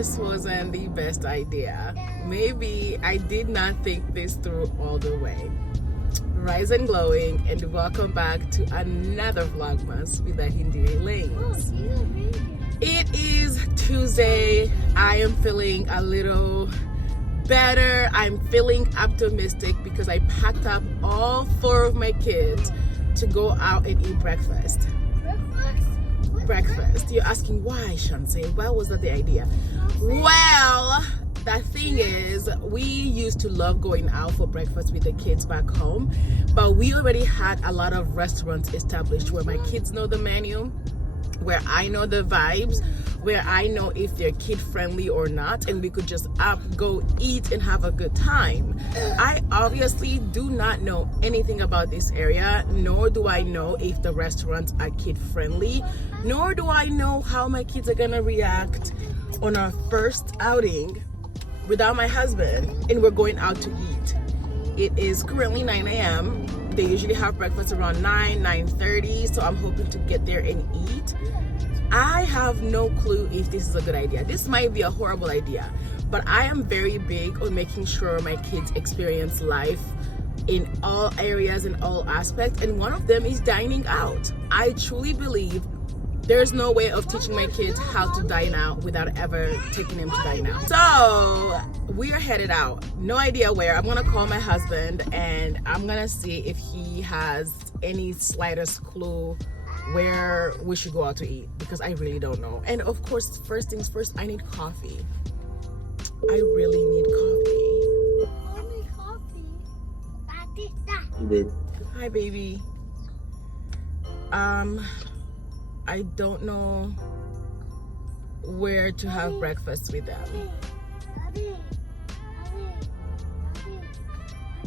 this wasn't the best idea. Maybe I did not think this through all the way. Rise and glowing, and welcome back to another Vlogmas with the Hindi Lanes. It is Tuesday. I am feeling a little better. I'm feeling optimistic because I packed up all 4 of my kids to go out and eat breakfast. Breakfast. You're asking why, Shanse? Why was that the idea? Well, the thing is, we used to love going out for breakfast with the kids back home, but we already had a lot of restaurants established where my kids know the menu, where I know the vibes, where I know if they're kid friendly or not, and we could just go eat and have a good time. I obviously do not know anything about this area, nor do I know if the restaurants are kid friendly, nor do I know how my kids are gonna react on our first outing without my husband, and we're going out to eat. It is currently 9 a.m. They usually have breakfast around 9:30, so I'm hoping to get there and eat. I have no clue if this is a good idea. This might be a horrible idea, but I am very big on making sure my kids experience life in all areas and all aspects, and one of them is dining out. I truly believe there's no way of teaching my kids how to dine out without ever taking them to dine out. So we are headed out. No idea where. I'm gonna call my husband and I'm gonna see if he has any slightest clue where we should go out to eat, because I really don't know. And of course, first things first, I need coffee. I really need coffee. Hey, babe. Hi, baby. I don't know where to have breakfast with them.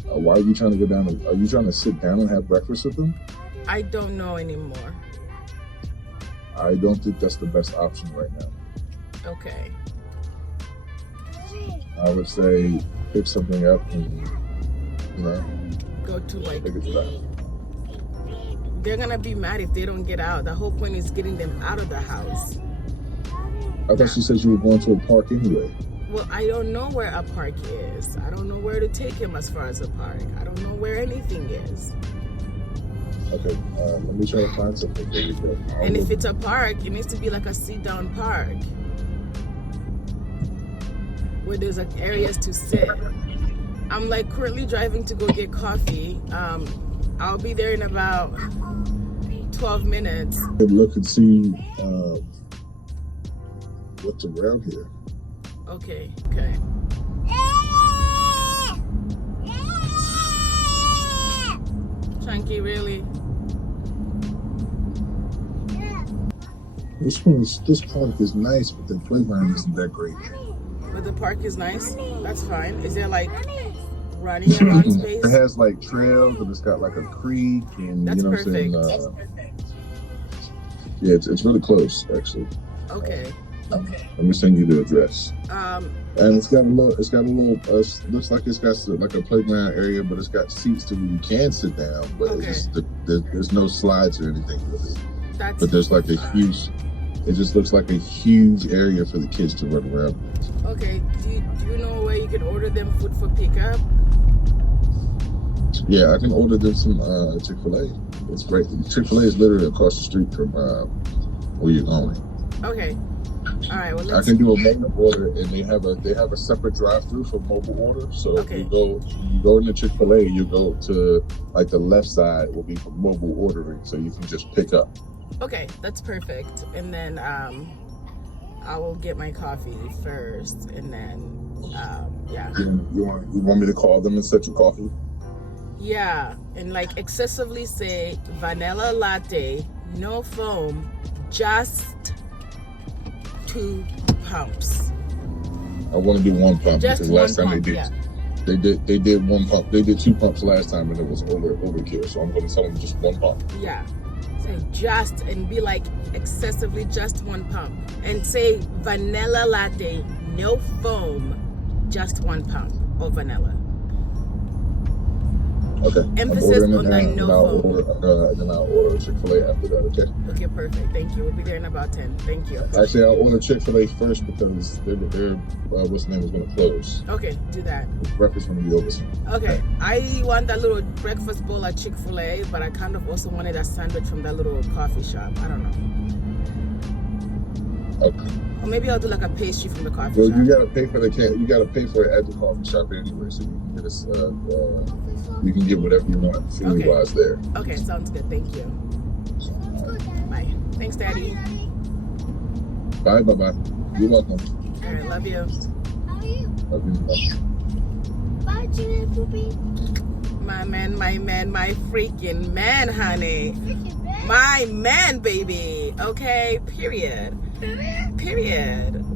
Why are you trying to go down? Are you trying to sit down and have breakfast with them? I don't know anymore. I don't think that's the best option right now. Okay. I would say pick something up and, Go to like... take it to that. They're gonna be mad if they don't get out. The whole point is getting them out of the house. I thought you said you were going to a park anyway. Well, I don't know where a park is. I don't know where to take him as far as a park. I don't know where anything is. Okay, let me try to find something for you. And if it's a park, it needs to be like a sit-down park where there's like areas to sit. I'm like currently driving to go get coffee. I'll be there in about 12 minutes. Look and see what's around here. Okay. Chunky, really? This park is nice, but the playground isn't that great. But the park is nice? That's fine. Is there like running around space? It has like trails, and it's got like a creek, and That's you know perfect. what I'm saying? Yeah, it's really close actually. Okay. Let me send you the address. And it's got a little. Looks like it's got like a playground area, but it's got seats to where you can sit down. But Okay. it's just, there's no slides or anything with it. That's But there's like a huge. It just looks like a huge area for the kids to run around. okay. Do you know where you can order them food for pickup? Yeah, I can order them some Chick-fil-A. It's great. Chick-fil-A is literally across the street from where you're going. Okay. All right. Well, I can do a mobile order, and they have a separate drive-through for mobile order. So Okay. if you go into Chick-fil-A, you go to like the left side will be for mobile ordering, so you can just pick up. Okay, that's perfect. And then I will get my coffee first, and then yeah. You want me to call them and set your coffee? Yeah, and like excessively say vanilla latte, no foam, just 2 pumps. I want to do 1 pump Just because one last time pump, they did. yeah. They did 1 pump. They did 2 pumps last time, and it was overkill. So I'm going to tell them just 1 pump. Yeah. Say just, and be like excessively just 1 pump. And say vanilla latte, no foam, just 1 pump of vanilla. Okay. Emphasis on the no phone. Then I'll order Chick-fil-A after that, okay? Okay, perfect. Thank you. We'll be there in about 10. Thank you. Actually, I'll order Chick-fil-A first because their what's the name is going to close. Okay, do that. Breakfast going to be over soon. Okay. I want that little breakfast bowl at Chick-fil-A, but I kind of also wanted a sandwich from that little coffee shop. I don't know. Okay. Or maybe I'll do like a pastry from the coffee Well, shop. you gotta pay for the you gotta pay for it at the coffee shop anyway, so you can get us you can get whatever you want food wise there. Okay, sounds good. Thank you. Bye. Thanks, Daddy. Bye. You're welcome. All right, love you. How are you? Love you. Bye, Junior Poopy. My man, my freaking man, honey. Freaking bad. My man, baby. Okay, period.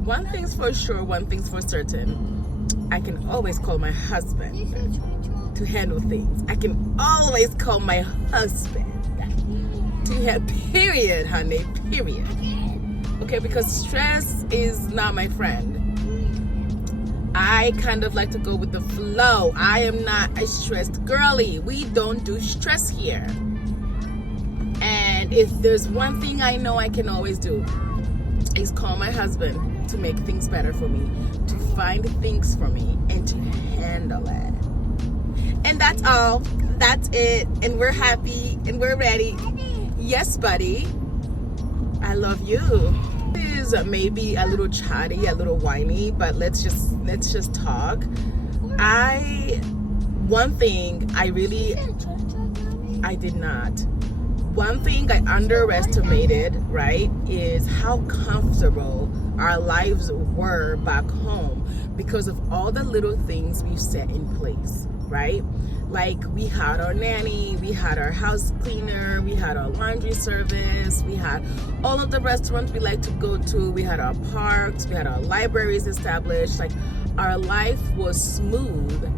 One thing's for sure, one thing's for certain. I can always call my husband to handle things. I can always call my husband to have, period, honey, period. Okay, because stress is not my friend. I kind of like to go with the flow. I am not a stressed girly. We don't do stress here. And if there's one thing I know I can always do, is call my husband to make things better for me, to find things for me, and to handle it. And that's all. That's it. And we're happy and we're ready. Yes, buddy. I love you. This is maybe a little chatty, a little whiny, but let's just talk. One thing I did not. One thing I underestimated, right, is how comfortable our lives were back home because of all the little things we've set in place, right? Like we had our nanny, we had our house cleaner, we had our laundry service, we had all of the restaurants we like to go to, we had our parks, we had our libraries established. Like our life was smooth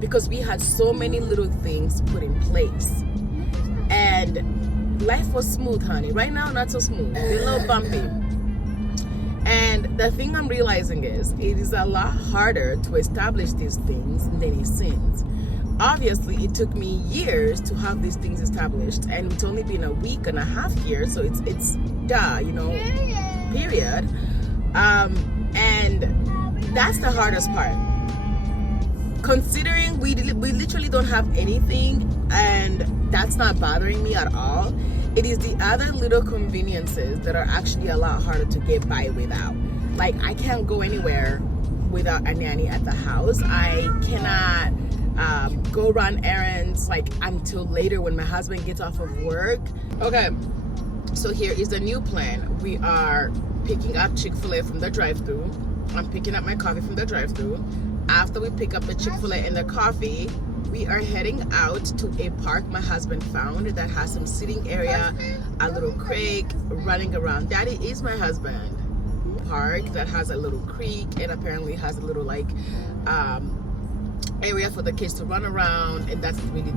because we had so many little things put in place. And life was smooth, honey. Right now, not so smooth. It's a little bumpy. And the thing I'm realizing is, it is a lot harder to establish these things than it seems. Obviously, it took me years to have these things established, and it's only been a week and a half here, so it's duh, you know, period. And that's the hardest part. Considering we literally don't have anything, and that's not bothering me at all. It is the other little conveniences that are actually a lot harder to get by without. Like I can't go anywhere without a nanny at the house. I cannot go run errands like until later when my husband gets off of work. Okay, so here is the new plan. We are picking up Chick-fil-A from the drive-thru. I'm picking up my coffee from the drive-thru. After we pick up the Chick-fil-A and the coffee, we are heading out to a park my husband found that has some sitting area, a little creek, running around. Daddy is my husband. Park that has a little creek and apparently has a little like area for the kids to run around, and that's really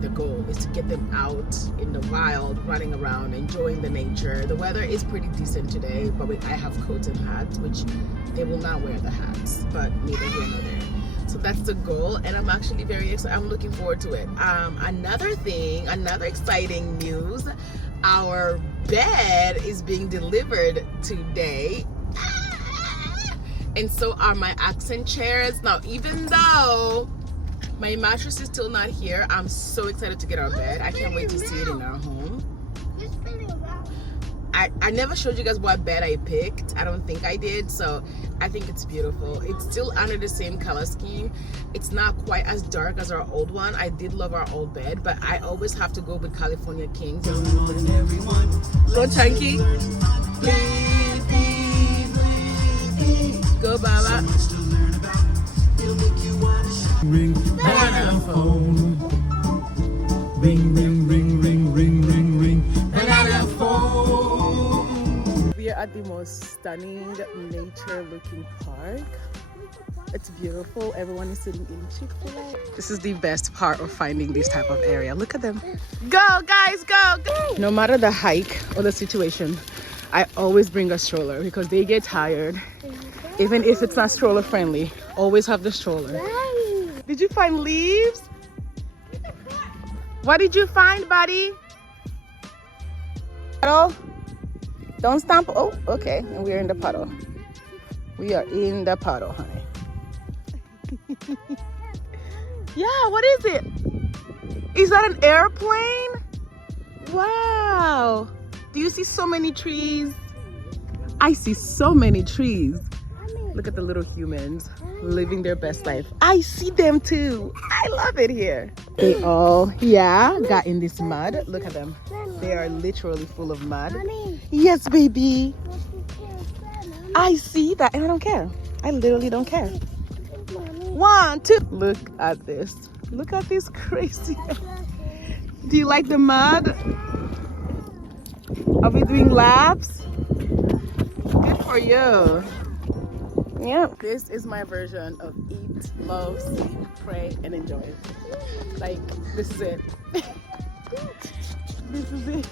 the goal, is to get them out in the wild, running around, enjoying the nature. The weather is pretty decent today, but I have coats and hats, which they will not wear the hats, but neither here nor there. So that's the goal, and I'm actually very excited. I'm looking forward to it. Another exciting news, our bed is being delivered today. And so are my accent chairs. Now, even though my mattress is still not here, I'm so excited to get our bed. I can't wait to see it in our home. I never showed you guys what bed I picked. I don't think I did, so I think it's beautiful. It's still under the same color scheme. It's not quite as dark as our old one. I did love our old bed, but I always have to go with California Kings. Go Chunky. Please, please, please. Go Baba. Ring, banana phone. Ring, ring, ring, ring, ring, ring, ring. Banana phone. We are at the most stunning nature-looking park. It's beautiful. Everyone is sitting in Chick-fil-A. This is the best part of finding this type of area. Look at them. Go, guys, go, go. No matter the hike or the situation, I always bring a stroller because they get tired. Even if it's not stroller friendly, always have the stroller. Did you find leaves? What did you find, buddy? Puddle? Don't stomp. Oh, okay. And we're in the puddle. We are in the puddle, honey. Yeah, what is it? Is that an airplane? Wow. Do you see so many trees? I see so many trees. Look at the little humans living their best life. I see them too. I love it here. They all, got in this mud. Look at them. They are literally full of mud. Mommy. Yes, baby. I see that and I don't care. I literally don't care. 1, 2. Look at this. Look at this crazy. Do you like the mud? Are we doing laps? Good for you. Yeah. This is my version of eat, love, sleep, pray, and enjoy. Like, this is it. This is it.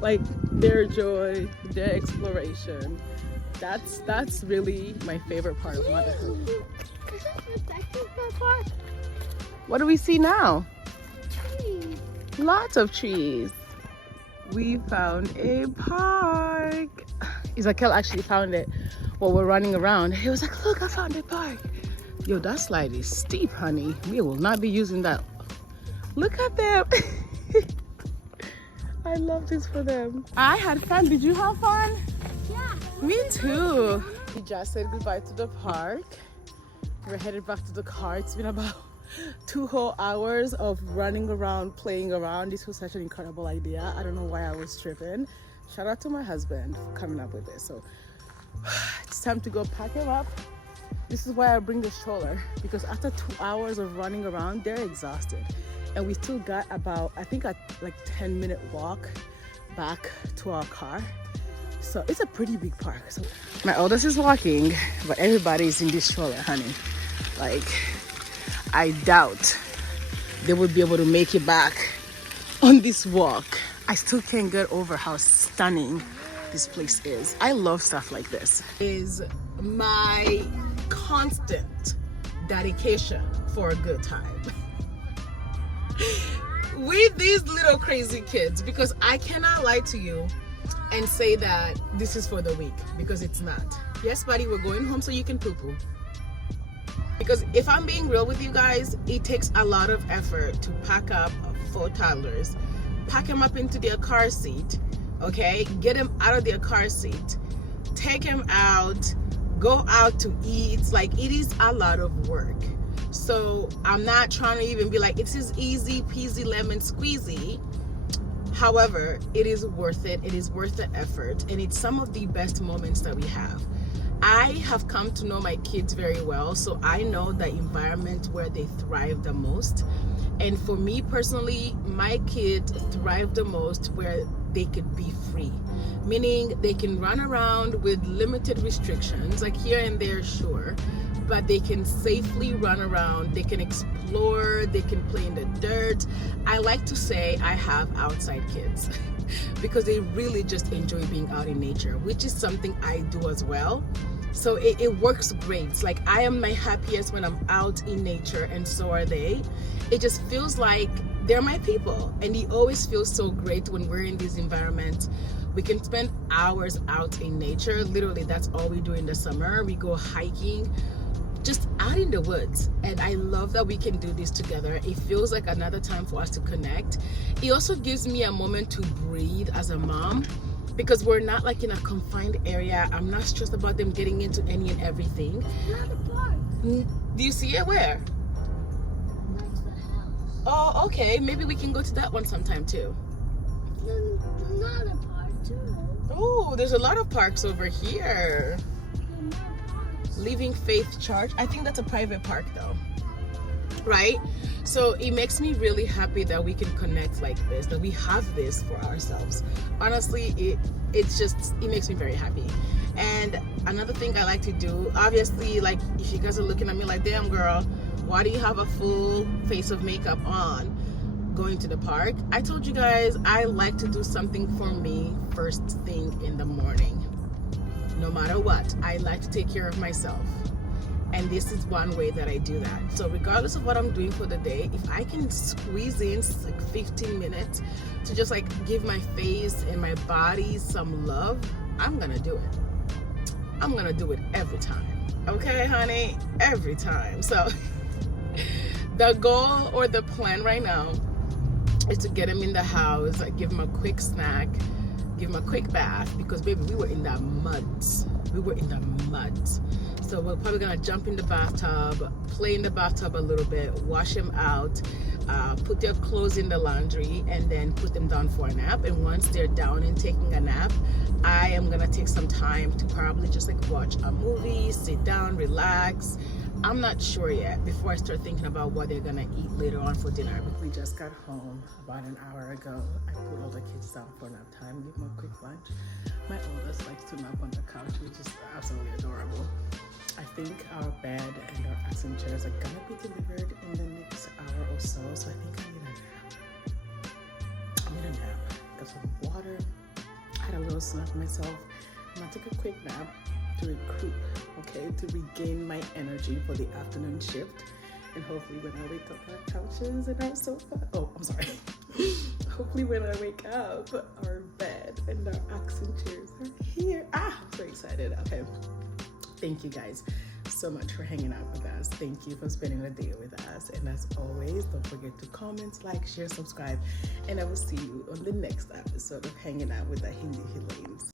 Like, their joy, their exploration. That's really my favorite part of motherhood. What do we see now? Trees. Lots of trees. We found a park. Ezekiel actually found it while we're running around. He was like, look, I found a park. Yo, that slide is steep, honey. We will not be using that. Look at them. I love this for them. I had fun. Did you have fun? Yeah. Me too. We just said goodbye to the park. We're headed back to the car. It's been about 2 whole hours of running around, playing around. This was such an incredible idea. I don't know why I was tripping. Shout out to my husband for coming up with this. So it's time to go pack him up. This is why I bring the stroller, because after 2 hours of running around, they're exhausted. And we still got about, I think, a 10-minute walk back to our car. So it's a pretty big park. So my oldest is walking, but everybody's in this stroller, honey. Like, I doubt they would be able to make it back on this walk. I still can't get over how stunning this place is. I love stuff like this. Is my constant dedication for a good time with these little crazy kids, because I cannot lie to you and say that this is for the week, because it's not. Yes, buddy, we're going home so you can poo-poo. Because if I'm being real with you guys, it takes a lot of effort to pack up 4 toddlers, pack them up into their car seat, okay, get them out of their car seat, take them out, go out to eat. Like, it is a lot of work. So I'm not trying to even be like, it's as easy peasy lemon squeezy. However, it is worth it. It is worth the effort, and it's some of the best moments that we have. I have come to know my kids very well, so I know the environment where they thrive the most. And for me personally, my kids thrive the most where they could be free, meaning they can run around with limited restrictions, like here and there, sure, but they can safely run around, they can explore, they can play in the dirt. I like to say I have outside kids because they really just enjoy being out in nature, which is something I do as well. So it works great. It's like, I am my happiest when I'm out in nature, and so are they. It just feels like they're my people, and it always feels so great when we're in this environment. We can spend hours out in nature. Literally, that's all we do in the summer. We go hiking, just out in the woods, and I love that we can do this together. It feels like another time for us to connect. It also gives me a moment to breathe as a mom, because we're not like in a confined area. I'm not stressed about them getting into any and everything. Not a park. Do you see it? Where? Next to the house. Oh, okay. Maybe we can go to that one sometime too. Not a park too. Oh, there's a lot of parks over here. They're not parks. Living Faith Church. I think that's a private park though, right? So it makes me really happy that we can connect like this, that we have this for ourselves. Honestly, it makes me very happy. And another thing I like to do, obviously, like, if you guys are looking at me like, damn girl, why do you have a full face of makeup on going to the park? I told you guys I like to do something for me first thing in the morning. No matter what, I like to take care of myself. And this is one way that I do that. So regardless of what I'm doing for the day, if I can squeeze in like 15 minutes to just like give my face and my body some love, I'm gonna do it. I'm gonna do it every time. Okay, honey? Every time. So the goal or the plan right now is to get him in the house, give him a quick snack, give him a quick bath, because baby, we were in the mud. We were in the mud. So we're probably gonna jump in the bathtub, play in the bathtub a little bit, wash him out, put their clothes in the laundry, and then put them down for a nap. And once they're down and taking a nap, I am gonna take some time to probably just like watch a movie, sit down, relax. I'm not sure yet before I start thinking about what they're gonna eat later on for dinner. We just got home about an hour ago. I put all the kids down for nap time, give them a quick lunch. My oldest likes to nap on the couch, which is absolutely adorable. I think our bed and our accent chairs are gonna be delivered in the next hour or so. So I think I need a nap. I need a nap. Got some water. I had a little snack myself. I'm gonna take a quick nap to recruit, okay, to regain my energy for the afternoon shift. And hopefully when I wake up, our couches and our sofa, oh, I'm sorry. Hopefully when I wake up, our bed and our accent chairs are here. I'm so excited. Okay. Thank you guys so much for hanging out with us. Thank you for spending the day with us. And as always, don't forget to comment, like, share, subscribe. And I will see you on the next episode of Hanging Out with the Hindi Helanes.